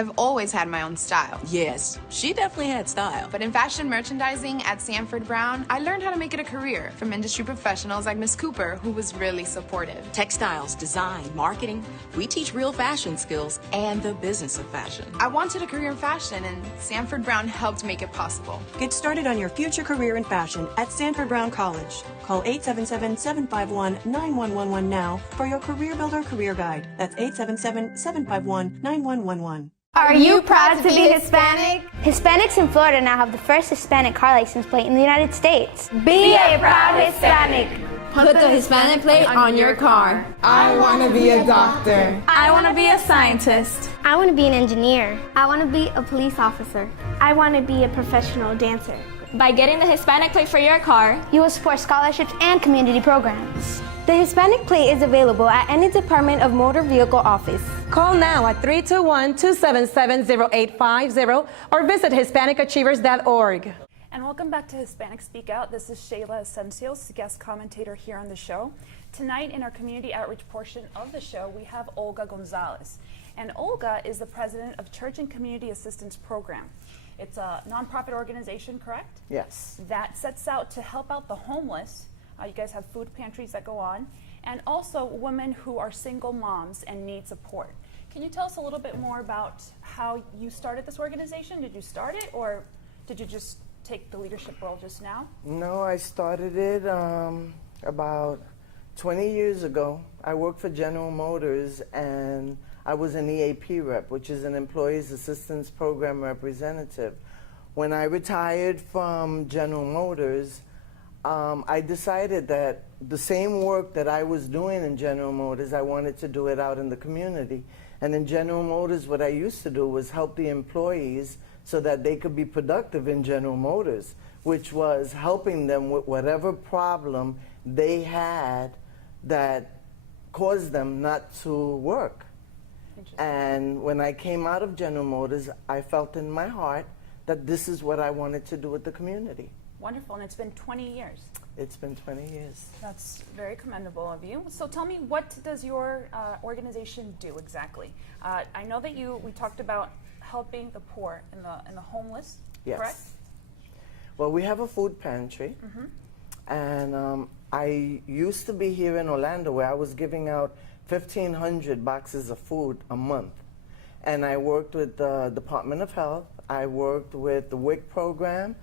I've always had my own style. Yes, she definitely had style. But in fashion merchandising at Sanford Brown, I learned how to make it a career from industry professionals like Miss Cooper, who was really supportive. Textiles, design, marketing, we teach real fashion skills and the business of fashion. I wanted a career in fashion, and Sanford Brown helped make it possible. Get started on your future career in fashion at Sanford Brown College. Call 877-751-9111 now for your Career Builder Career Guide. That's 877-751-9111. Are you proud to be Hispanic? Hispanics in Florida now have the first Hispanic car license plate in the United States. Be a proud Hispanic. Put the Hispanic plate on your car. I want to be a doctor. I want to be a scientist. I want to be an engineer. I want to be a police officer. I want to be a professional dancer. By getting the Hispanic plate for your car, you will support scholarships and community programs. The Hispanic plate is available at any Department of Motor Vehicle office. Call now at 321-277-0850 or visit HispanicAchievers.org. And welcome back to Hispanic Speak Out. This is Shayla Asencios, guest commentator here on the show. Tonight in our community outreach portion of the show, we have Olga Gonzalez. And Olga is the president of Church and Community Assistance Program. It's a nonprofit organization, correct? Yes. That sets out to help out the homeless. You guys have food pantries that go on, and also women who are single moms and need support. Can you tell us a little bit more about how you started this organization? Did you start it, or did you just take the leadership role just now? No, I started it about 20 years ago. I worked for General Motors, and I was an EAP rep, which is an Employees Assistance Program representative. When I retired from General Motors, I decided that the same work that I was doing in General Motors, I wanted to do it out in the community. And in General Motors, what I used to do was help the employees so that they could be productive in General Motors, which was helping them with whatever problem they had that caused them not to work. And when I came out of General Motors, I felt in my heart that this is what I wanted to do with the community. Wonderful, and it's been 20 years. It's been 20 years. That's very commendable of you. So tell me, what does your organization do exactly? I know that we talked about helping the poor and the homeless, yes. Correct? Well, we have a food pantry, and I used to be here in Orlando where I was giving out 1,500 boxes of food a month. And I worked with the Department of Health. I worked with the WIC program.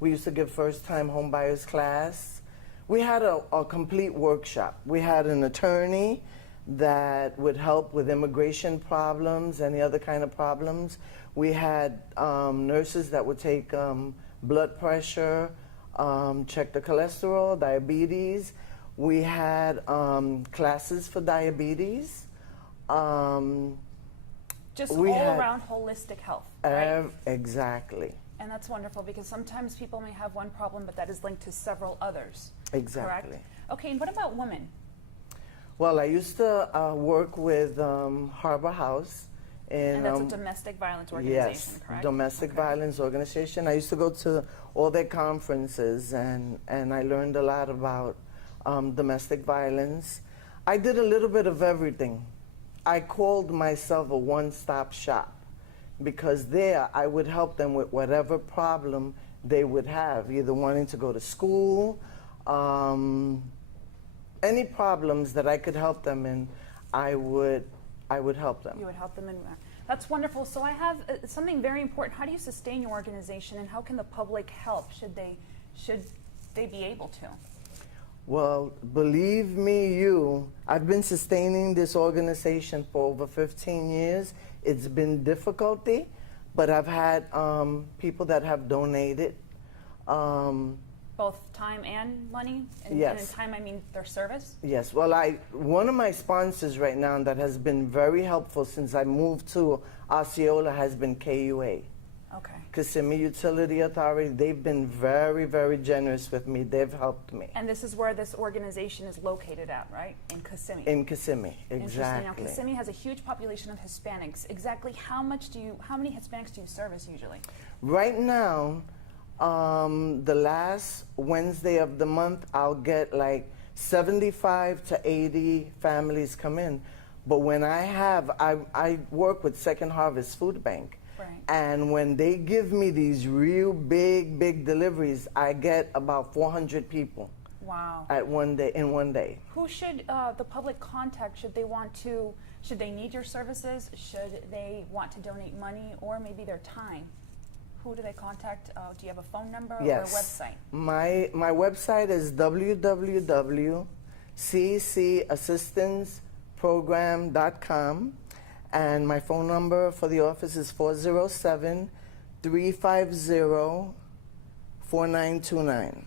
We used to give first-time homebuyers class. We had a complete workshop. We had an attorney that would help with immigration problems, any other kind of problems. We had nurses that would take blood pressure, check the cholesterol, diabetes. We had classes for diabetes. Just all-around holistic health, right? Exactly. And that's wonderful, because sometimes people may have one problem, but that is linked to several others. Exactly. Correct? Okay, and what about women? Well, I used to work with Harbor House. And that's a domestic violence organization, yes, correct? Domestic violence organization. I used to go to all their conferences, and I learned a lot about domestic violence. I did a little bit of everything. I called myself a one-stop shop, because there I would help them with whatever problem they would have, either wanting to go to school, any problems that I could help them in, I would help them. You would help them in. That's wonderful. So I have something very important. How do you sustain your organization, and how can the public help? Should they be able to? Well, believe me, I've been sustaining this organization for over 15 years. It's been difficulty, but I've had people that have donated. Both time and money? Yes. And in time, I mean their service? Yes. Well, one of my sponsors right now that has been very helpful since I moved to Osceola has been KUA. Okay. Kissimmee Utility Authority. They've been very, very generous with me. They've helped me. And this is where this organization is located at, right? In Kissimmee. In Kissimmee, exactly. Now, Kissimmee has a huge population of Hispanics. Exactly how many Hispanics do you service usually? Right now, the last Wednesday of the month, I'll get like 75 to 80 families come in. But when I work with Second Harvest Food Bank. Right. And when they give me these real big deliveries, I get about 400 people. Wow. In one day. Who should the public contact? Should they need your services? Should they want to donate money or maybe their time? Who do they contact? Do you have a phone number or a website? My website is www.ccassistanceprogram.com. And my phone number for the office is 407-350-4929.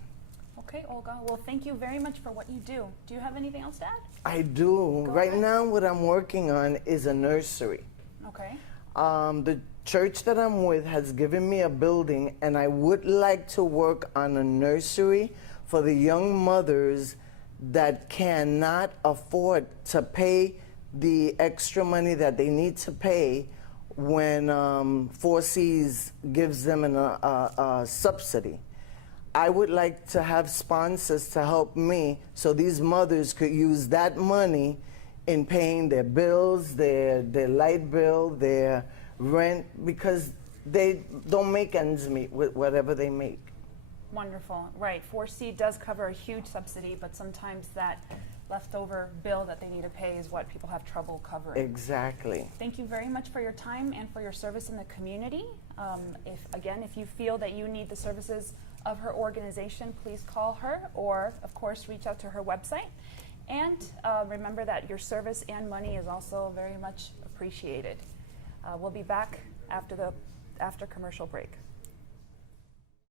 Okay, Olga. Well, thank you very much for what you do. Do you have anything else to add? I do. Right now, what I'm working on is a nursery. Okay. The church that I'm with has given me a building, and I would like to work on a nursery for the young mothers that cannot afford to pay the extra money that they need to pay when 4Cs gives them a subsidy. I would like to have sponsors to help me so these mothers could use that money in paying their bills, their light bill, their rent, because they don't make ends meet with whatever they make. Wonderful. Right. 4C does cover a huge subsidy, but sometimes that leftover bill that they need to pay is what people have trouble covering. Exactly. Thank you very much for your time and for your service in the community. If you feel that you need the services of her organization, please call her or, of course, reach out to her website. And remember that your service and money is also very much appreciated. We'll be back after commercial break.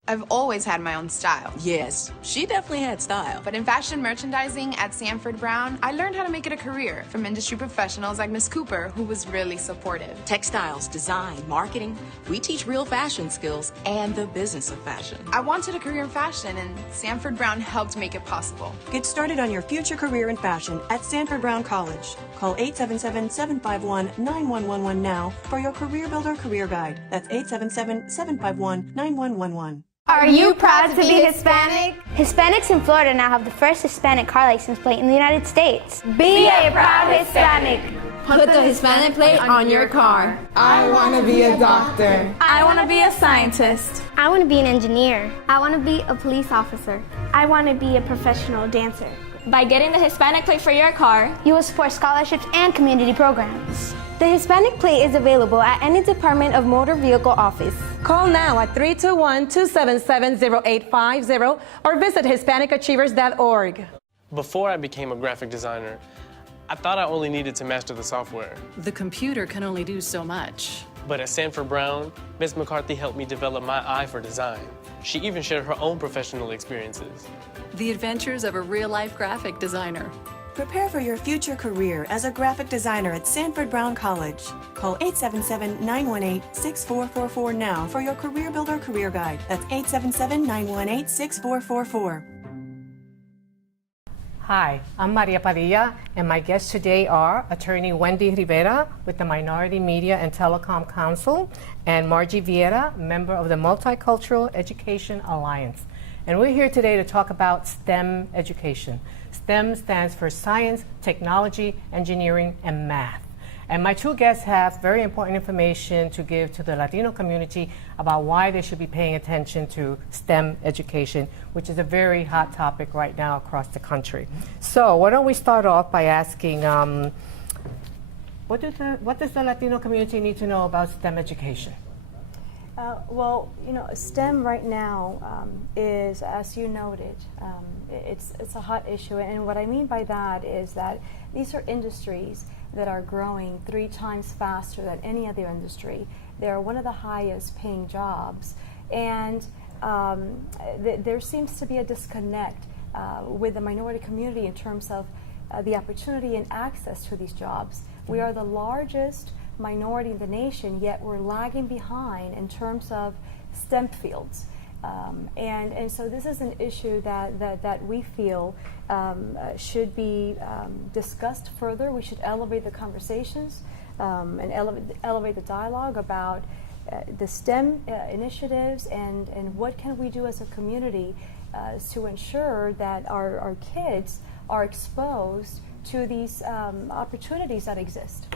I've always had my own style. Yes, she definitely had style. But in fashion merchandising at Sanford Brown, I learned how to make it a career from industry professionals like Miss Cooper, who was really supportive. Textiles, design, marketing, we teach real fashion skills and the business of fashion. I wanted a career in fashion, and Sanford Brown helped make it possible. Get started on your future career in fashion at Sanford Brown College. Call 877-751-9111 now for your Career Builder Career Guide. That's 877-751-9111. Are you proud to be Hispanic? Hispanics in Florida now have the first Hispanic car license plate in the United States. Be a proud Hispanic. Put the Hispanic plate on your car. I want to be a doctor. I want to be a scientist. I want to be an engineer. I want to be a police officer. I want to be a professional dancer. By getting the Hispanic plate for your car, you will support scholarships and community programs. The Hispanic plate is available at any Department of Motor Vehicle office. Call now at 321-277-0850 or visit HispanicAchievers.org. Before I became a graphic designer, I thought I only needed to master the software. The computer can only do so much. But at Sanford Brown, Ms. McCarthy helped me develop my eye for design. She even shared her own professional experiences. The adventures of a real-life graphic designer. Prepare for your future career as a graphic designer at Sanford Brown College. Call 877-918-6444 now for your Career Builder Career Guide. That's 877-918-6444. Hi, I'm Maria Padilla, and my guests today are Attorney Wendy Rivera with the Minority Media and Telecom Council, and Margie Vieira, member of the Multicultural Education Alliance. And we're here today to talk about STEM education. STEM stands for science, technology, engineering, and math. And my two guests have very important information to give to the Latino community about why they should be paying attention to STEM education, which is a very hot topic right now across the country. So why don't we start off by asking, what does the Latino community need to know about STEM education? Well, you know, STEM right now is, as you noted, it's a hot issue. And what I mean by that is that these are industries that are growing 3 times faster than any other industry. They're one of the highest paying jobs. And there seems to be a disconnect with the minority community in terms of the opportunity and access to these jobs. We are the largest minority in the nation, yet we're lagging behind in terms of STEM fields. And so this is an issue that we feel should be discussed further. We should elevate the conversations and elevate the dialogue about the STEM initiatives and what can we do as a community to ensure that our kids are exposed to these opportunities that exist.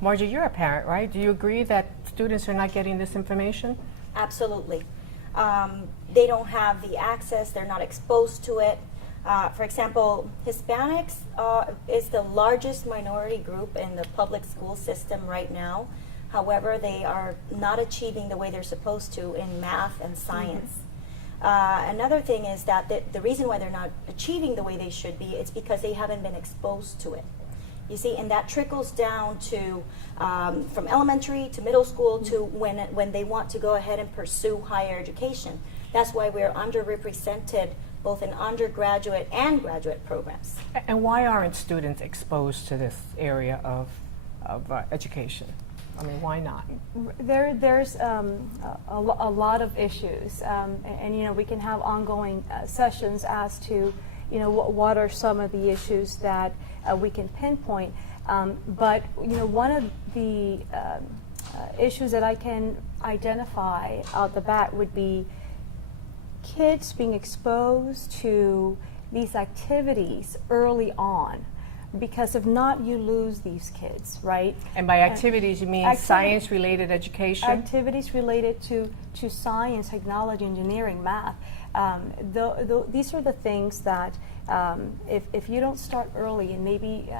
Margie, you're a parent, right? Do you agree that students are not getting this information? Absolutely. They don't have the access, they're not exposed to it. For example, Hispanics is the largest minority group in the public school system right now. However, they are not achieving the way they're supposed to in math and science. Another thing is that the reason why they're not achieving the way they should be is because they haven't been exposed to it. You see, and that trickles down to from elementary to middle school to when they want to go ahead and pursue higher education. That's why we're underrepresented both in undergraduate and graduate programs. And why aren't students exposed to this area of education? I mean, why not? There's a lot of issues, and you know, we can have ongoing sessions as to, you know, what are some of the issues that we can pinpoint. But you know, one of the issues that I can identify out the bat would be kids being exposed to these activities early on. Because if not, you lose these kiese, right? And by activities, you mean science-related education? Activities related to science, technology, engineering, math. These are the things that if you don't start early, and maybe,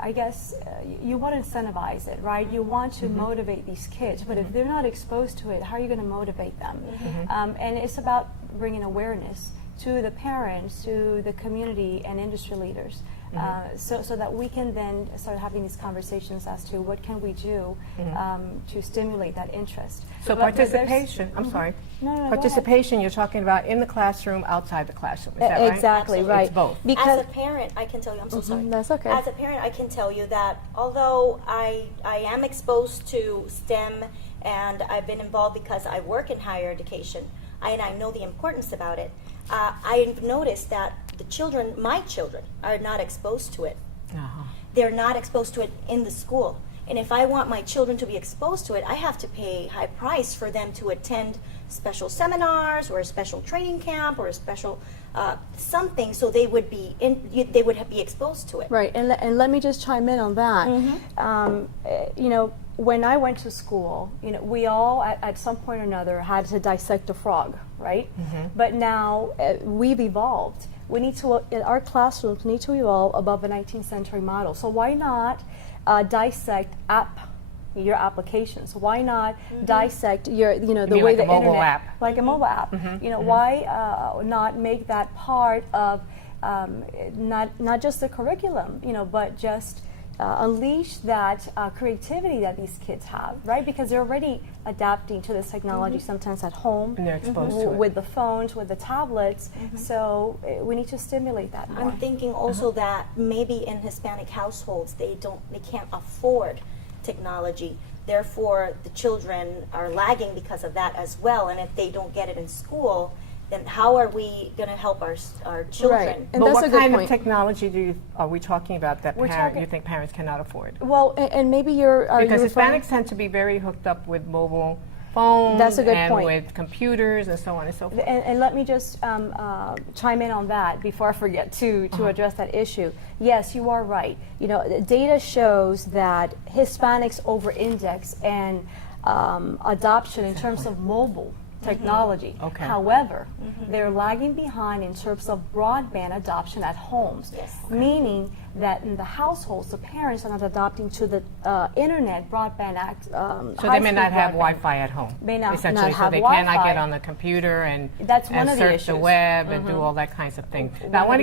I guess, you want to incentivize it, right? You want to motivate these kids, but if they're not exposed to it, how are you going to motivate them? And it's about bringing awareness to the parents, to the community and industry leaders, so that we can then start having these conversations as to what can we do to stimulate that interest. So participation, I'm sorry. No, participation you're talking about in the classroom, outside the classroom, is that right? Exactly, right. It's both. As a parent, I can tell you, I'm so sorry. That's okay. As a parent, I can tell you that although I am exposed to STEM and I've been involved because I work in higher education, and I know the importance about it, I've noticed that the children, my children, are not exposed to it. They're not exposed to it in the school. And if I want my children to be exposed to it, I have to pay high price for them to attend special seminars or a special training camp or a special something, so they would be be exposed to it. Right, and let me just chime in on that. You know, when I went to school, you know, we all at some point or another had to dissect a frog, right? But now we've evolved. We need to, in our classrooms, need to evolve above the 19th century model. So why not dissect your applications? Why not dissect your, you know, the way the internet, app. like a mobile app? You know, why not make that part of not just the curriculum, you know, but just unleash that creativity that these kids have, right? Because they're already adapting to this technology sometimes at home, and they're exposed to it with the phones, with the tablets. So we need to stimulate that more. I'm thinking also that maybe in Hispanic households they can't afford technology. Therefore, the children are lagging because of that as well. And if they don't get it in school, then how are we going to help our children? Right. And but that's what a good kind point. of technology are we talking about that you think parents cannot afford? Well, and maybe because Hispanics tend to be very hooked up with mobile phones. That's a good and point. with computers and so on and so forth. And let me just chime in on that before I forget to address that issue. Yes, you are right. You know, data shows that Hispanics over-index and adoption in terms of mobile technology. However, they're lagging behind in terms of broadband adoption at homes, meaning that in the households, the parents are not adopting to the internet broadband so they may not have Wi-Fi at home. May not essentially, have so they Wi-Fi. cannot get on the computer and That's one of the surf issues. the web and do all that kinds of things. Now, I want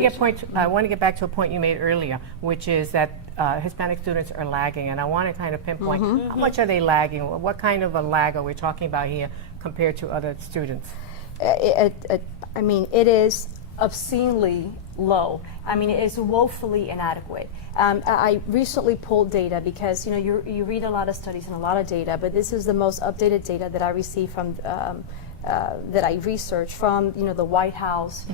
to get back to a point you made earlier, which is that Hispanic students are lagging, and I want to kind of pinpoint how much are they lagging? What kind of a lag are we talking about here compared to other students? I mean, it is obscenely low. I mean, it is woefully inadequate. I recently pulled data because, you know, you read a lot of studies and a lot of data, but this is the most updated data that I received from that I researched from, you know, the White House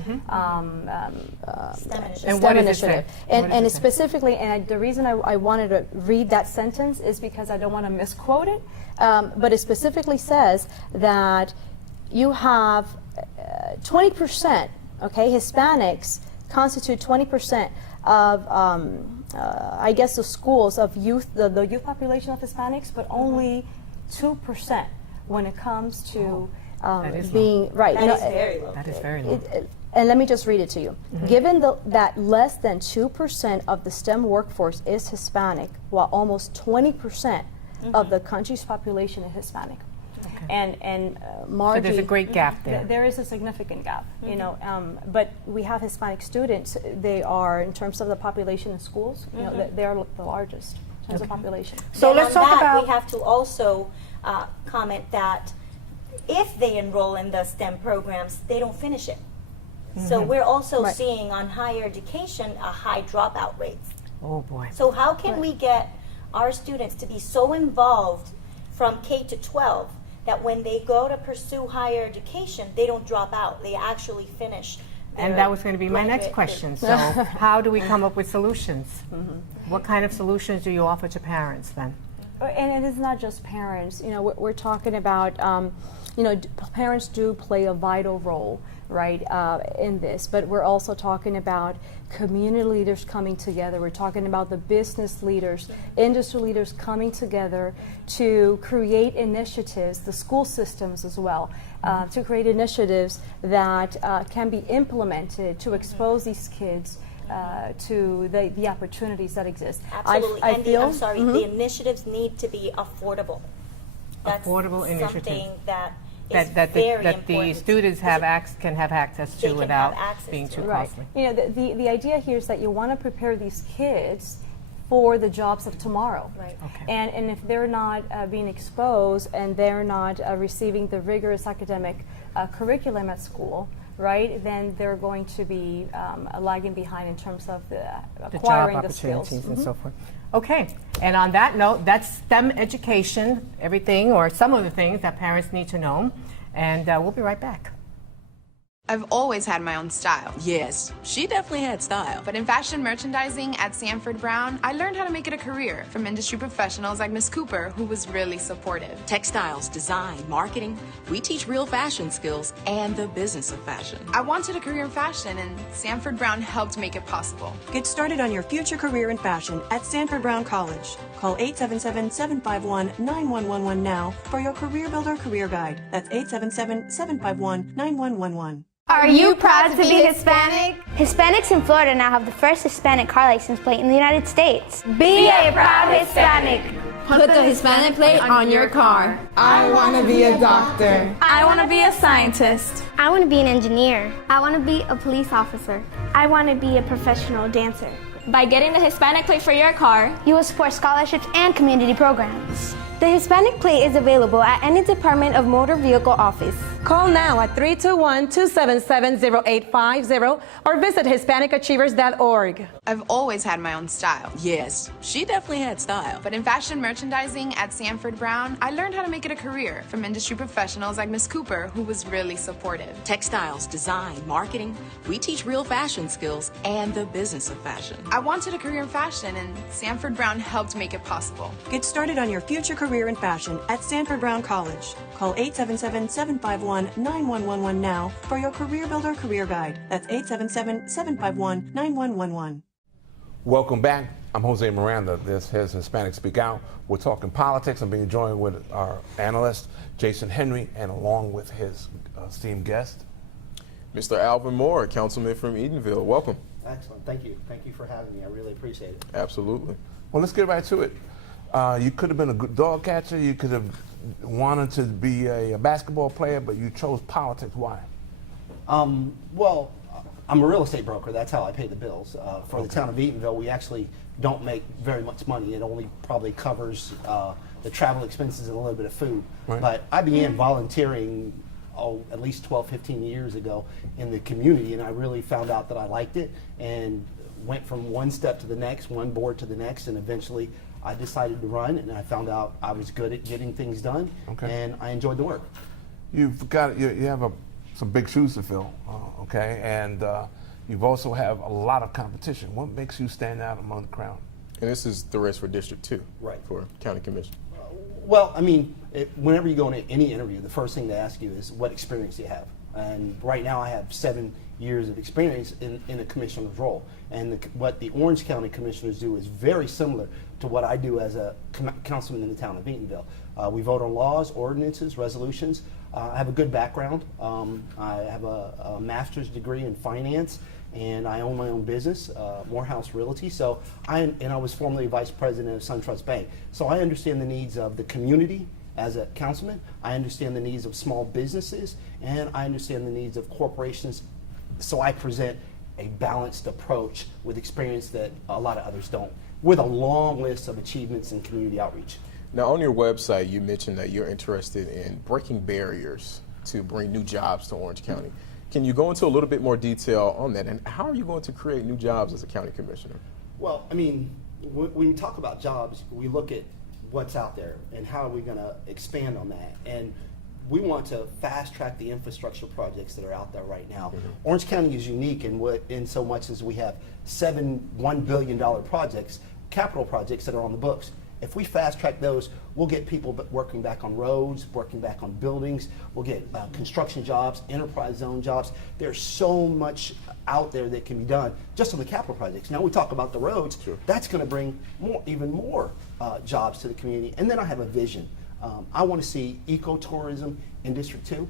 STEM initiative. And specifically, and the reason I wanted to read that sentence is because I don't want to misquote it, but it specifically says that you have 20%, okay, Hispanics constitute 20% of, I guess, the schools of youth, the youth population of Hispanics, but only 2% when it comes to being right. That is very low. That is very low. And let me just read it to you. Given that less than 2% of the STEM workforce is Hispanic, while almost 20% of the country's population is Hispanic. And Margie, so there's a great gap there. There is a significant gap, you know. But we have Hispanic students. They are, in terms of the population in schools, you know, they are the largest in terms of population. So let's talk about. We have to also comment that if they enroll in the STEM programs, they don't finish it. So we're also seeing on higher education a high dropout rates. Oh boy. So how can we get our students to be so involved from K to 12 that when they go to pursue higher education, they don't drop out, they actually finish? And that was going to be my next question. So how do we come up with solutions? What kind of solutions do you offer to parents then? And it is not just parents. You know, we're talking about, you know, parents do play a vital role, right, in this. But we're also talking about community leaders coming together. We're talking about the business leaders, industry leaders coming together to create initiatives, the school systems as well, to create initiatives that can be implemented to expose these kids to the opportunities that exist. Absolutely. And the initiatives need to be affordable. That's affordable something that that the students can have access to without being too costly. You know, the idea here is that you want to prepare these kids for the jobs of tomorrow. Right. Okay. And if they're not being exposed and they're not receiving the rigorous academic curriculum at school, right, then they're going to be lagging behind in terms of acquiring job the skills. opportunities and so forth. Okay, and on that note, that's STEM education, everything or some of the things that parents need to know, and we'll be right back. I've always had my own style. Yes, she definitely had style. But in fashion merchandising at Sanford Brown, I learned how to make it a career from industry professionals like Miss Cooper, who was really supportive. Textiles, design, marketing, we teach real fashion skills and the business of fashion. I wanted a career in fashion, and Sanford Brown helped make it possible. Get started on your future career in fashion at Sanford Brown College. Call 877-751-9111 now for your Career Builder Career Guide. That's 877-751-9111. Are you proud to be Hispanic? Hispanics in Florida now have the first Hispanic car license plate in the United States. Be a proud Hispanic. Put the Hispanic plate on your car. I want to be a doctor. I want to be a scientist. I want to be an engineer. I want to be a police officer. I want to be a professional dancer. By getting the Hispanic plate for your car, you will support scholarships and community programs. The Hispanic plate is available at any Department of Motor Vehicle office. Call now at 321-277-0850 or visit HispanicAchievers.org. I've always had my own style. Yes, she definitely had style. But in fashion merchandising at Sanford Brown, I learned how to make it a career from industry professionals like Miss Cooper, who was really supportive. Textiles, design, marketing, we teach real fashion skills and the business of fashion. I wanted a career in fashion, and Sanford Brown helped make it possible. Get started on your future career in fashion at Sanford Brown College. Call 877-751-9111 now for your Career Builder Career Guide. That's 877-751-9111. Welcome back. I'm Jose Miranda. This is Hispanic Speak Out. We're talking politics. I'm being joined with our analyst, Jason Henry, and along with his esteemed guest, Mr. Alvin Moore, councilman from Edenville. Welcome. Excellent. Thank you. Thank you for having me. I really appreciate it. Absolutely. Well, let's get right to it. You could have been a good dog catcher. You could have wanted to be a basketball player, but you chose politics. Why? Well, I'm a real estate broker. That's how I pay the bills. For the town of Eatonville, we actually don't make very much money. It only probably covers the travel expenses and a little bit of food. Right. But I began volunteering at least 12, 15 years ago in the community, and I really found out that I liked it and went from one step to the next, one board to the next, and eventually I decided to run, and I found out I was good at getting things done, and I enjoyed the work. You have some big shoes to fill, okay, and you've also have a lot of competition. What makes you stand out among the crowd? And this is the race for District 2, right, for County Commission. Well, I mean, whenever you go into any interview, the first thing they ask you is, what experience do you have? And right now I have 7 years of experience in a commissioner's role. And what the Orange County commissioners do is very similar to what I do as a councilman in the town of Eatonville. We vote on laws, ordinances, resolutions. I have a good background. I have a master's degree in finance, and I own my own business, Morehouse Realty. So I was formerly vice president of SunTrust Bank. So I understand the needs of the community as a councilman. I understand the needs of small businesses, and I understand the needs of corporations. So I present a balanced approach with experience that a lot of others don't, with a long list of achievements in community outreach. Now, on your website, you mentioned that you're interested in breaking barriers to bring new jobs to Orange County. Can you go into a little bit more detail on that, and how are you going to create new jobs as a county commissioner? Well, I mean, when we talk about jobs, we look at what's out there and how are we going to expand on that. And we want to fast track the infrastructure projects that are out there right now. Orange County is unique in so much as we have 7 $1 billion projects, capital projects that are on the books. If we fast track those, we'll get people working back on roads, working back on buildings, we'll get construction jobs, enterprise zone jobs. There's so much out there that can be done just on the capital projects. Now we talk about the roads, that's going to bring even more jobs to the community. And then I have a vision. I want to see ecotourism in District 2,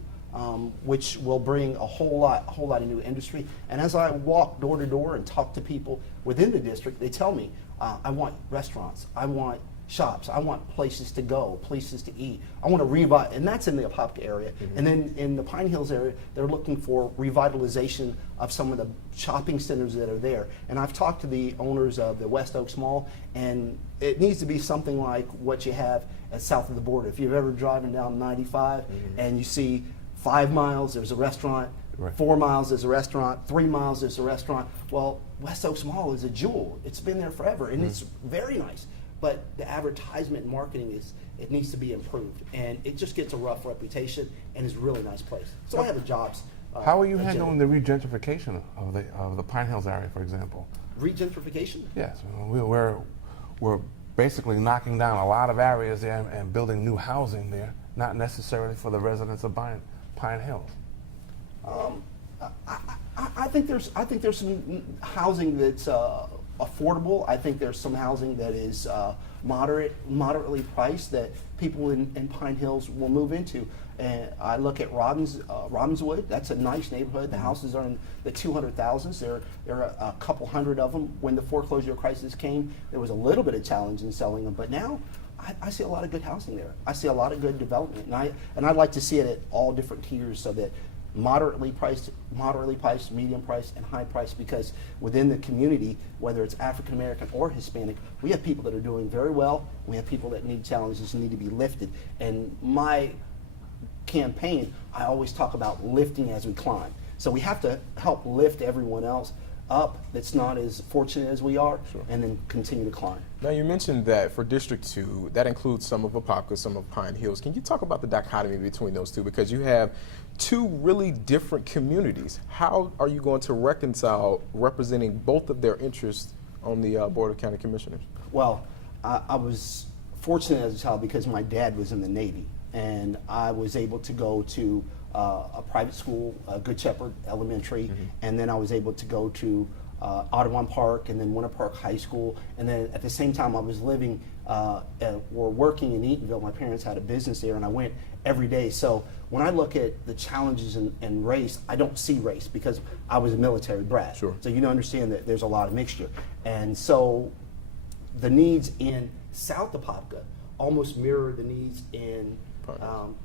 which will bring a whole lot of new industry. And as I walk door to door and talk to people within the district, they tell me, I want restaurants, I want shops, I want places to go, places to eat. I want to revive, and that's in the Apopka area. And then in the Pine Hills area, they're looking for revitalization of some of the shopping centers that are there. And I've talked to the owners of the West Oaks Mall, and it needs to be something like what you have at south of the border. If you're ever driving down 95 and you see 5 miles, there's a restaurant, 4 miles, there's a restaurant, 3 miles, there's a restaurant. Well, West Oaks Mall is a jewel. It's been there forever, and it's very nice. But the advertisement and marketing it needs to be improved, and it just gets a rough reputation and is a really nice place. So I have a jobs. How are you handling the regentrification of the Pine Hills area, for example? Regentrification? Yes, we're basically knocking down a lot of areas there and building new housing there, not necessarily for the residents of Pine Hills. I think there's some housing that's affordable. I think there's some housing that is moderately priced that people in Pine Hills will move into. And I look at Robbinswood. That's a nice neighborhood. The houses are in the 200,000s. There are a couple hundred of them. When the foreclosure crisis came, there was a little bit of challenge in selling them. But now, I see a lot of good housing there. I see a lot of good development, and I'd like to see it at all different tiers, so that moderately priced, medium priced, and high priced, because within the community, whether it's African American or Hispanic, we have people that are doing very well. We have people that need challenges and need to be lifted. And my campaign, I always talk about lifting as we climb. So we have to help lift everyone else up that's not as fortunate as we are, and then continue to climb. Now, you mentioned that for District 2, that includes some of Apopka, some of Pine Hills. Can you talk about the dichotomy between those two? Because you have two really different communities. How are you going to reconcile representing both of their interests on the Board of County Commissioners? Well, I was fortunate as a child because my dad was in the Navy, and I was able to go to a private school, Good Shepherd Elementary, and then I was able to go to Audubon Park and then Winter Park High School, and then at the same time I was living or working in Eatonville. My parents had a business there, and I went every day. So when I look at the challenges in race, I don't see race because I was a military brat. So you understand that there's a lot of mixture. And so the needs in South Apopka almost mirror the needs in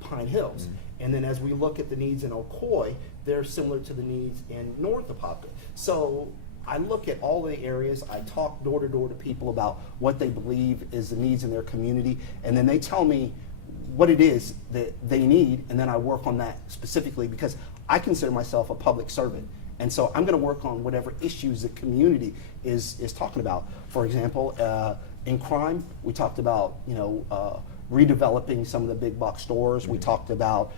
Pine Hills. And then as we look at the needs in Ocoee, they're similar to the needs in North Apopka. So I look at all the areas, I talk door to door to people about what they believe is the needs in their community, and then they tell me what it is that they need, and then I work on that specifically because I consider myself a public servant. And so I'm going to work on whatever issues the community is talking about. For example, in crime, we talked about, redeveloping some of the big box stores. We talked about,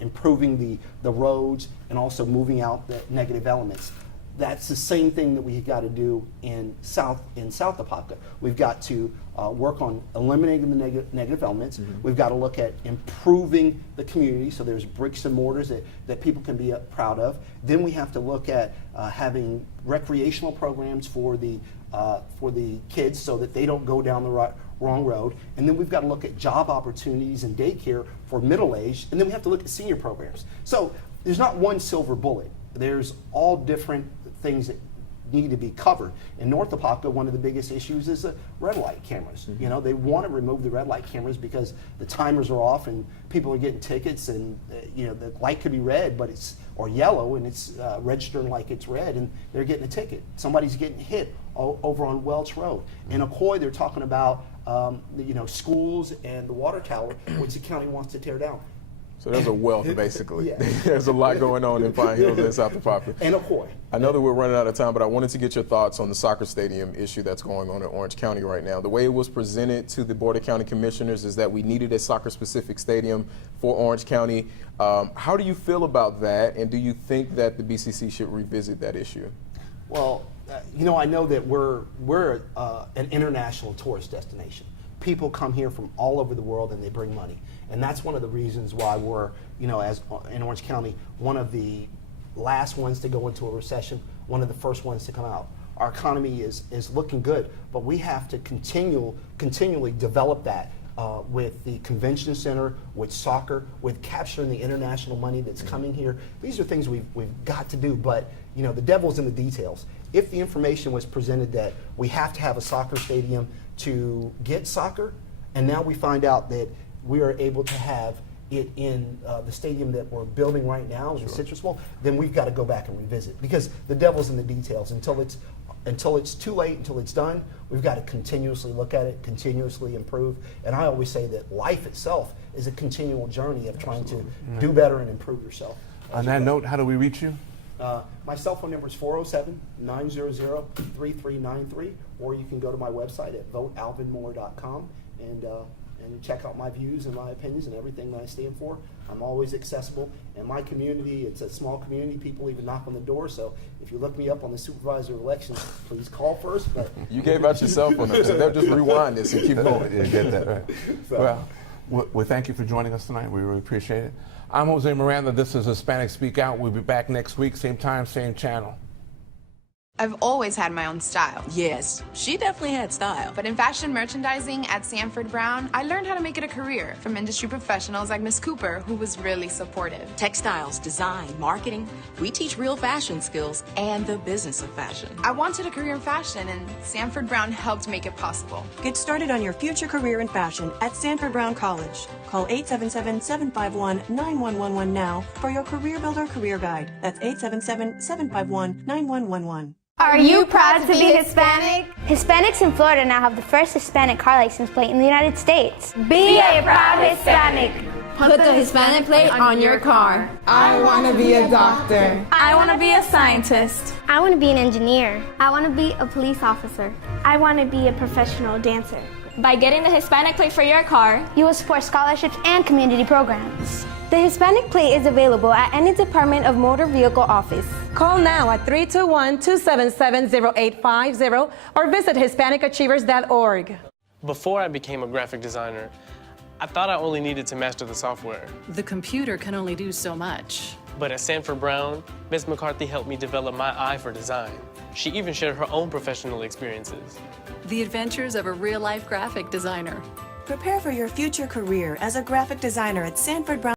improving the roads and also moving out the negative elements. That's the same thing that we've got to do in South Apopka. We've got to work on eliminating the negative elements. We've got to look at improving the community, so there's bricks and mortars that people can be proud of. Then we have to look at having recreational programs for the kids so that they don't go down the wrong road. And then we've got to look at job opportunities and daycare for middle-aged, and then we have to look at senior programs. So there's not one silver bullet. There's all different things that need to be covered. In North Apopka, one of the biggest issues is the red light cameras. You know, they want to remove the red light cameras because the timers are off and people are getting tickets, and you know, the light could be red, but or yellow, and it's registering like it's red, and they're getting a ticket. Somebody's getting hit over on Welch Road. In Ocoee, they're talking about you know, schools and the water tower, which the county wants to tear down. So there's a wealth, basically. There's a lot going on in Pine Hills and South Apopka. And Ocoee. I know that we're running out of time, but I wanted to get your thoughts on the soccer stadium issue that's going on in Orange County right now. The way it was presented to the Board of County Commissioners is that we needed a soccer-specific stadium for Orange County. How do you feel about that, and do you think that the BCC should revisit that issue? Well, you know, I know that we're an international tourist destination. People come here from all over the world and they bring money. And that's one of the reasons why we're, you know, as in Orange County, one of the last ones to go into a recession, one of the first ones to come out. Our economy is looking good, but we have to continually develop that with the convention center, with soccer, with capturing the international money that's coming here. These are things we've got to do, but you know, the devil's in the details. If the information was presented that we have to have a soccer stadium to get soccer, and now we find out that we are able to have it in the stadium that we're building right now in Citrus Bowl, then we've got to go back and revisit, because the devil's in the details. Until it's too late, until it's done, we've got to continuously look at it, continuously improve. And I always say that life itself is a continual journey of trying to do better and improve yourself. On that note, how do we reach you? My cell phone number is 407-900-3393, or you can go to my website at votealvinmoore.com and check out my views and my opinions and everything that I stand for. I'm always accessible. And my community, it's a small community. People even knock on the door. So if you look me up on the supervisor of elections, please call first. But you gave out your cell phone number, so they'll just rewind this and keep going. You get that, right. So. Well, thank you for joining us tonight. We really appreciate it. I'm Jose Miranda. This is Hispanic Speak Out. We'll be back next week, same time, same channel. I've always had my own style. Yes, she definitely had style. But in fashion merchandising at Sanford Brown, I learned how to make it a career from industry professionals like Miss Cooper, who was really supportive. Textiles, design, marketing, we teach real fashion skills and the business of fashion. I wanted a career in fashion, and Sanford Brown helped make it possible. Get started on your future career in fashion at Sanford Brown College. Call 877-751-9111 now for your Career Builder Career Guide. That's 877-751-9111. Are you proud to be Hispanic? Hispanics in Florida now have the first Hispanic car license plate in the United States. Be a proud Hispanic. Put the Hispanic plate on your car. I want to be a doctor. I want to be a scientist. I want to be an engineer. I want to be a police officer. I want to be a professional dancer. By getting the Hispanic plate for your car, you will support scholarships and community programs. The Hispanic plate is available at any Department of Motor Vehicle office. Call now at 321-277-0850 or visit HispanicAchievers.org. Before I became a graphic designer, I thought I only needed to master the software. The computer can only do so much. But at Sanford Brown, Ms. McCarthy helped me develop my eye for design. She even shared her own professional experiences. The adventures of a real-life graphic designer. Prepare for your future career as a graphic designer at Sanford Brown.